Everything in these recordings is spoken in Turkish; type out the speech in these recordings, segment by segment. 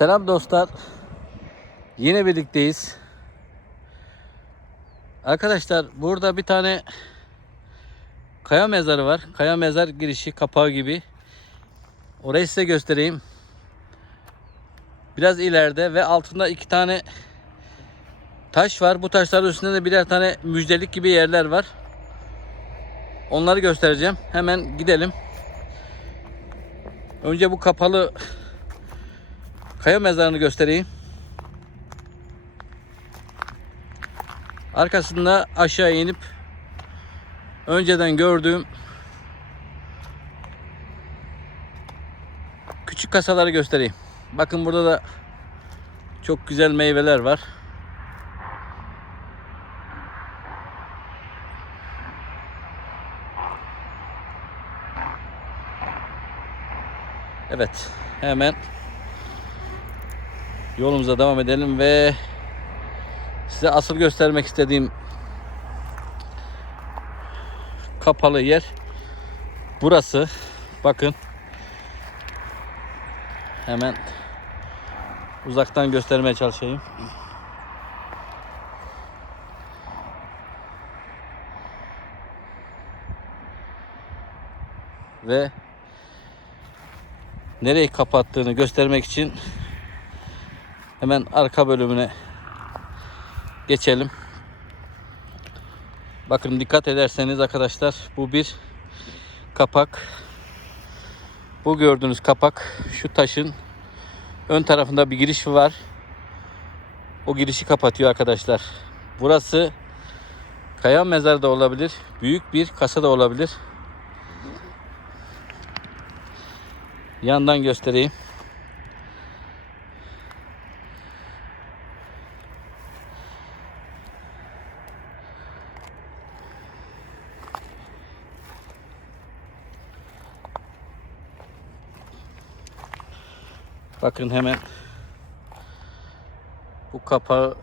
Selam dostlar. Yine birlikteyiz. Arkadaşlar burada bir tane kaya mezarı var. Kaya mezar girişi kapağı gibi. Orayı size göstereyim. Biraz ileride ve altında iki tane taş var. Bu taşların üstünde de birer tane müjdelik gibi yerler var. Onları göstereceğim. Hemen gidelim. Önce bu kapalı kaya mezarını göstereyim. Arkasında aşağı inip önceden gördüğüm küçük kasaları göstereyim. Bakın burada da çok güzel meyveler var. Evet, hemen yolumuza devam edelim ve size asıl göstermek istediğim kapalı yer burası. Bakın. Hemen uzaktan göstermeye çalışayım. Ve nereyi kapattığını göstermek için hemen arka bölümüne geçelim. Bakın dikkat ederseniz arkadaşlar bu bir kapak. Bu gördüğünüz kapak şu taşın ön tarafında bir giriş var. O girişi kapatıyor arkadaşlar. Burası kaya mezarı da olabilir. Büyük bir kasa da olabilir. Yandan göstereyim. Bakın hemen bu kapağı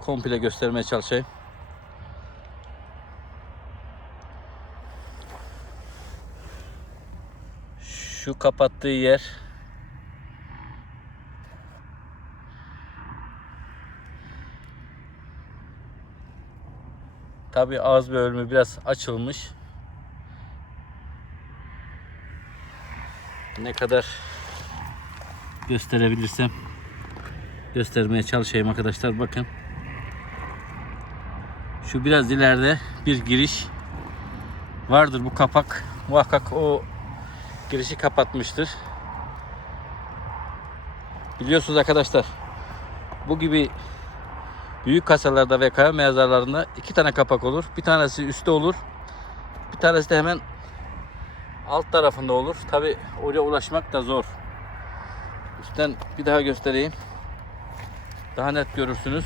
komple göstermeye çalışayım. Şu kapattığı yer Tabi ağız bölümü biraz açılmış. Ne kadar gösterebilirsem göstermeye çalışayım arkadaşlar bakın. Şu biraz ileride bir giriş vardır bu kapak. Muhakkak o girişi kapatmıştır. Biliyorsunuz arkadaşlar bu gibi büyük kasalarda ve kaya mezarlarında iki tane kapak olur. Bir tanesi üstte olur. Bir tanesi de hemen alt tarafında olur. Tabi oraya ulaşmak da zor. Üstten bir daha göstereyim. Daha net görürsünüz.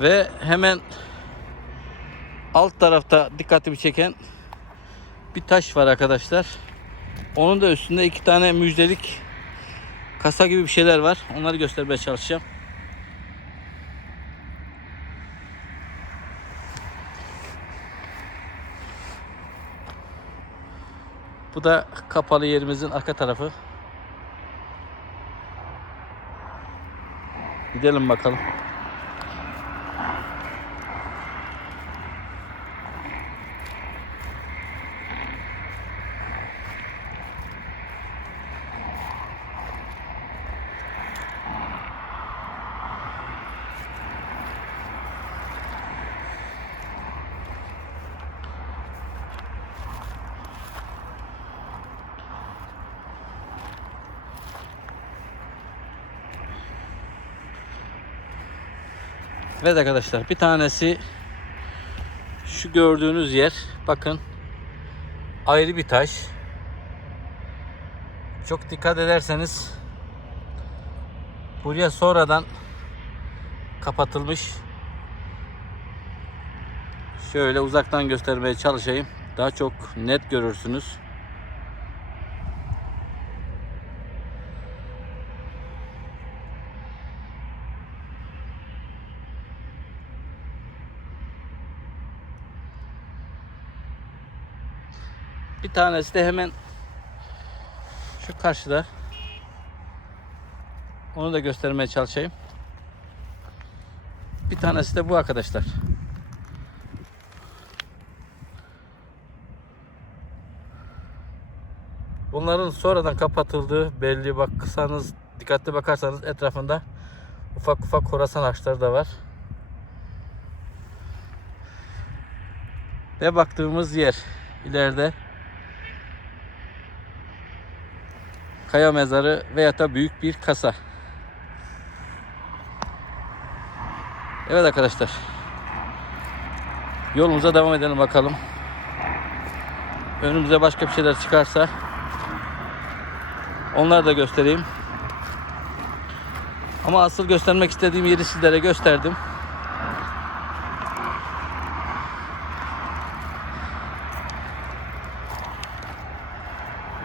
Ve hemen alt tarafta dikkatimi çeken bir taş var arkadaşlar. Onun da üstünde iki tane müjdelik kasa gibi bir şeyler var. Onları göstermeye çalışacağım. Bu da kapalı yerimizin arka tarafı. Gidelim bakalım. Evet arkadaşlar bir tanesi şu gördüğünüz yer bakın ayrı bir taş. Çok dikkat ederseniz Buraya sonradan kapatılmış. Şöyle uzaktan göstermeye çalışayım. Daha çok net görürsünüz. Bir tanesi de hemen şu karşıda. Onu da göstermeye çalışayım. Bir tanesi de bu arkadaşlar. Bunların sonradan kapatıldığı belli baksanız dikkatli bakarsanız etrafında ufak ufak horasan ağaçları da var. Ve baktığımız yer ileride kaya mezarı veya da büyük bir kasa. Evet arkadaşlar. Yolumuza devam edelim bakalım. Önümüze başka bir şeyler çıkarsa onları da göstereyim. Ama asıl göstermek istediğim yeri sizlere gösterdim.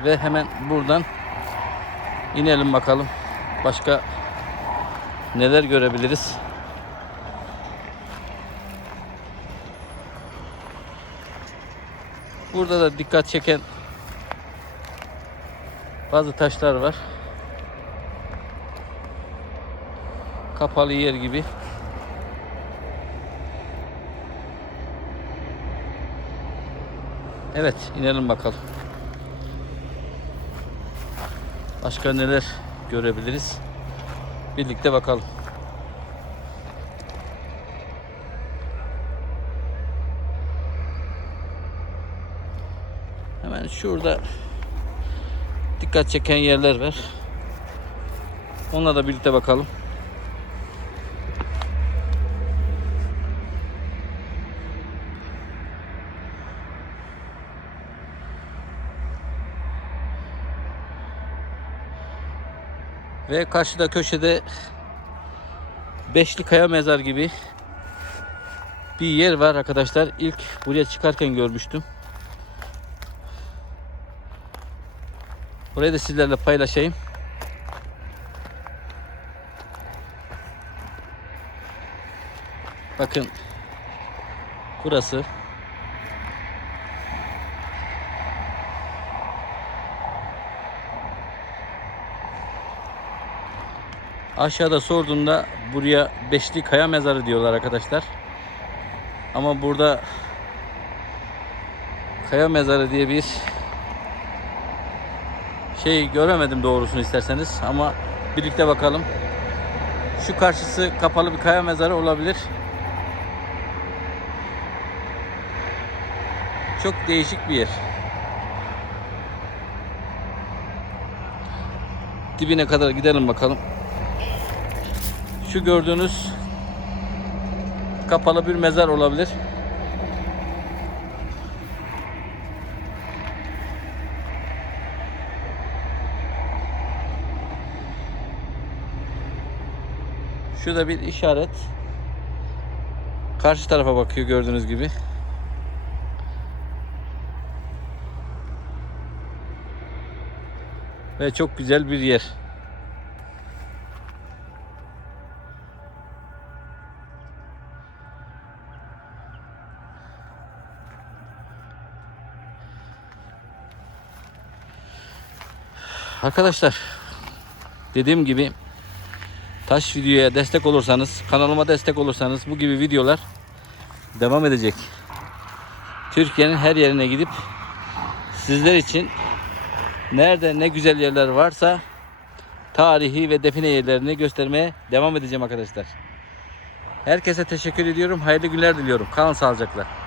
Ve hemen buradan inelim bakalım. Başka neler görebiliriz? Burada da dikkat çeken bazı taşlar var. Kapalı yer gibi. Evet, inelim bakalım. Başka neler görebiliriz? Birlikte bakalım. Hemen şurada dikkat çeken yerler var. Onunla da birlikte bakalım. Ve karşıda köşede Beşli Kaya Mezar gibi bir yer var arkadaşlar. İlk buraya çıkarken görmüştüm. Burayı da sizlerle paylaşayım. Bakın burası Aşağıda sorduğumda buraya Beşli Kaya Mezarı diyorlar arkadaşlar. Ama burada Kaya Mezarı diye bir şey göremedim doğrusunu isterseniz ama birlikte bakalım. Şu karşısı kapalı bir kaya mezarı olabilir. Çok değişik bir yer. Dibine kadar gidelim bakalım. Şu gördüğünüz kapalı bir mezar olabilir. Şurada bir işaret. Karşı tarafa bakıyor gördüğünüz gibi. Ve çok güzel bir yer. Arkadaşlar dediğim gibi Taş videoya destek olursanız, kanalıma destek olursanız bu gibi videolar devam edecek. Türkiye'nin her yerine gidip sizler için nerede ne güzel yerler varsa tarihi ve define yerlerini göstermeye devam edeceğim arkadaşlar. Herkese teşekkür ediyorum. Hayırlı günler diliyorum. Kalın sağlıcakla.